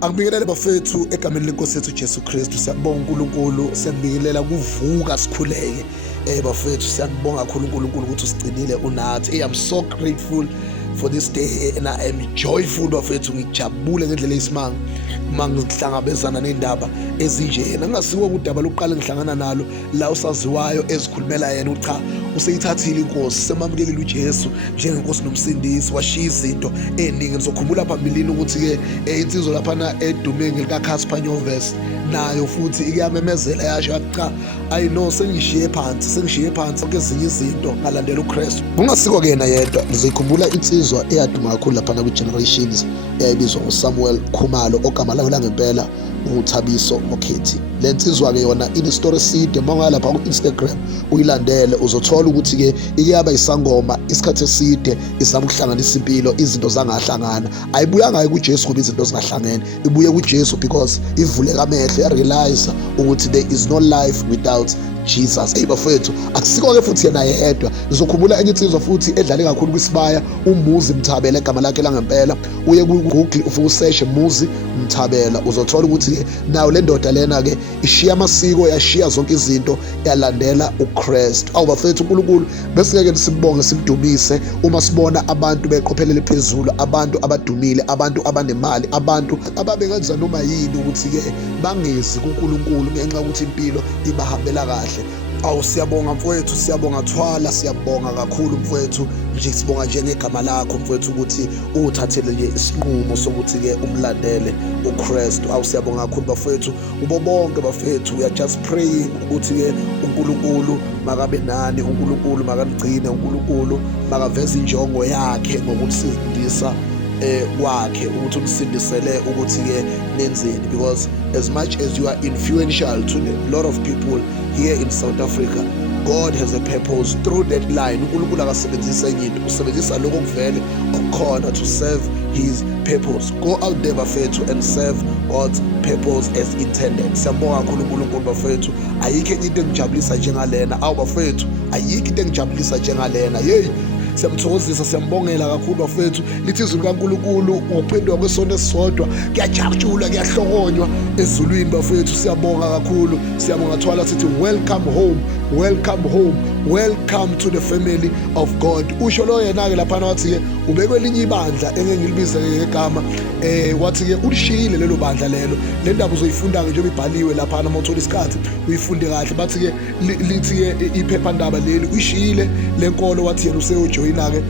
Angibingelele bafethu egameni lenkosi yethu Jesu Kristu. Siyabonga uNkulunkulu, siyabingelela kuvuka sikhuleke. Bafethu siyabonga kakhulu uNkulunkulu ukuthi usigcinile unathi. I'm so grateful for this day and I am joyful bafethu, ngijabule ngendlela eyisimanga mangihlangabezana nendaba ezinjena. Ngingasiwo kudaba lokuqala ngihlangana nalo la usaziwayo ezikhulumela yena ucha useyithathile inkosi, semamukelile uJesu njengenkosi nomsindisi, washiya izinto eningi. Ngizokhumbula phambilini ukuthi ke insizwa laphana edumeni lika Casper Nyovest nayo futhi iyamemezela yasho cha I know sengishiye phansi kezinye izinto ngalandela uKristu. Kungasiko ke yena yedwa, ngizikhumbula insizwa eyaduma kakhulu laphana kwi-generations eyayibizwa uSamuel Khumalo ogama layo langempela uThabiso Mokhethi. Le nsizwa ke yona ine-story eside, mawungalapha ku-Instagram uyilandele uzothola ukuthi ke iyaba isangoma isikhathi eside izama ukuhlanganisa impilo, izinto zangahlangana. Ayibuyanga kuJesu kuba izinto zingahlangene, ibuye kuJesu because ivuleka amehlo yarealize ukuthi there is no life without Jesus. Hey bafethu, akusiko ke futhi yena yedwa. Ngizokhumbula enye insizwa futhi edlale kakhulu kwisibaya, uMuzi Mthabela egama lakhe langempela. Uye ku-Google ufike usearch Muzi Mthabela uzothola ukuthi nayo le ndoda lena ke ishiya amasiko, yashiya zonke izinto, yalandela uKristu. Awu bafethu, uNkulunkulu besingeke simbonge simdumise uma sibona abantu beqophelele phezulu, abantu abadumile, abantu abanemali, abantu ababengenza noma yini ukuthi ke bangezi kuNkulunkulu ngenxa ukuthi impilo ibahambela kahle. Awu siyabonga mfowethu, siyabonga Thwala, siyabonga kakhulu mfowethu, nje sibonga nje ngegama lakho mfowethu ukuthi uthathele nje isinqumo sokuthi ke umlandele uKristu. Awu siyabonga kakhulu bafethu, ubo bonke bafethu, we are just praying ukuthi ke uNkulunkulu makabe nani, uNkulunkulu makamgcine, uNkulunkulu makaveze injongo yakhe ngokusindisa kwakhe, ukuthi umsindisele ukuthi ke nenzeni, because as much as you are influential to a lot of people here in South Africa, God has a purpose through that line. uNkulunkulu akasebenzisa enye into, usebenzisa lokho kuvele okukhona to serve his purpose. Go out there bafethu and serve God's purpose as intended. Siyabonga kakhulu uNkulunkulu bafethu, ayikho into engijabulisa njengalena. Awu bafethu, ayikho into engijabulisa njengalena. Hey, siyamthokozisa, siyambongela kakhulu bafethu. Lithi izwi likaNkulunkulu ngokuphendwa kwesonto esisodwa kuyajatshulwa, kuyahlokonywa ezulwini bafethu. Siyabonga kakhulu, siyabonga Thwala, sithi welcome home, welcome home, welcome to the family of God. Usho lo yena ke laphana wathi ke ubekwe elinye ibandla engengilibiza ngegama, wathi ke ulishiyile lelo bandla lelo. Le ndaba uzoyifunda ke njengoba ibhaliwe laphana mawuthola isikhathi uyifunde kahle. Bathi ke lithi ke iphephandaba leli uyishiyile lenkolo, wathi yena useyojoyina ke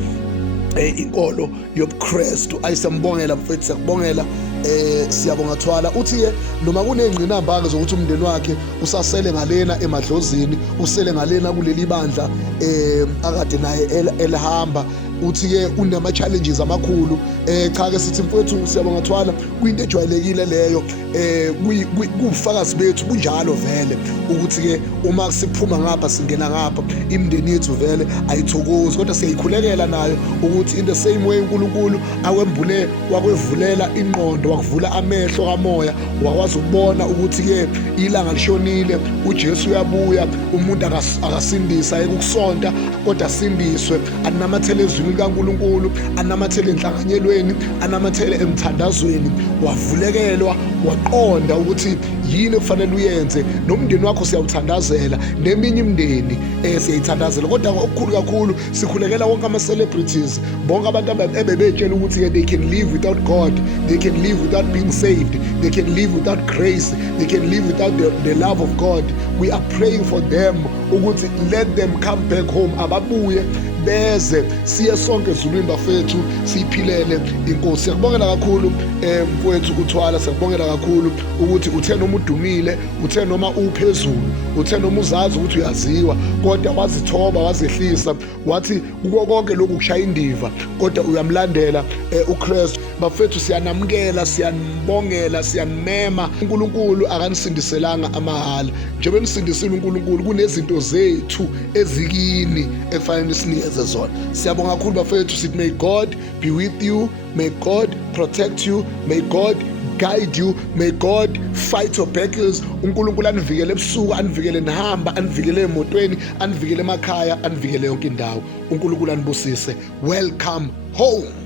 inkolo yobuKristu. Ayisambongela mfethu, siyakubongela. Siyabonga Thwala, uthi ke noma kunengqinamba zokuthi umndeni wakhe usasele ngalena emadlozini, usele ngalena kuleli bandla akade naye elihamba, uthi ke unama challenges amakhulu. Cha ke sithi mfowethu siyabonga Thwala, kuyinto ejwayelekile leyo, kufakazi bethu kunjalo vele ukuthi ke uma siphuma ngapha singena ngapha imindeni yethu vele ayithokozi, kodwa siyayikhulekela nayo ukuthi in the same way uNkulunkulu awembule wakwevulela ingqondo, wakuvula amehlo kamoya, wakwazi ukubona ukuthi ke ilanga lishonile, uJesu uyabuya, umuntu akasindisa ukusonta kodwa asindiswe, anamathele ezwini likaNkulunkulu, anamathele enhlanganyelweni, anamathele emthandazweni, wavulekelwa, waqonda ukuthi yini kufanele uyenze. Nomndeni wakho siyawuthandazela, neminye imindeni siyayithandazela, kodwa okukhulu kakhulu sikhulekela wonke ama-celebrities, bonke abantu ebebetshela ukuthi they can live without God, they can live without being saved, they can live without grace, they can live without the love of God. We are praying for them ukuthi let them come back home, ababuye beze siye sonke ezulwini bafethu siyiphilele inkosi. Siyakubongela kakhulu mfowethu uThwala, siyakubongela kakhulu ukuthi uthe noma udumile, uthe noma uphezulu, uthe noma uzazi ukuthi uyaziwa, kodwa wazithoba, wazehlisa, wathi kuko konke lokhu kushaya indiva kodwa uyamlandela uKristu. Bafethu siyanamukela, siyanibongela, siyanmema. uNkulunkulu akanisindiselanga amahala, njengoba nisindisile uNkulunkulu kunezinto zethu ezikini ekufanele sinikeze zona. Siyabonga kakhulu bafethu, sithi may God be with you, may God protect you, may God guide you, may God fight your battles. uNkulunkulu anivikele ebusuku, anivikele nihamba, anivikele emotweni, anivikele emakhaya, anivikele yonke indawo. uNkulunkulu anibusise. Welcome home.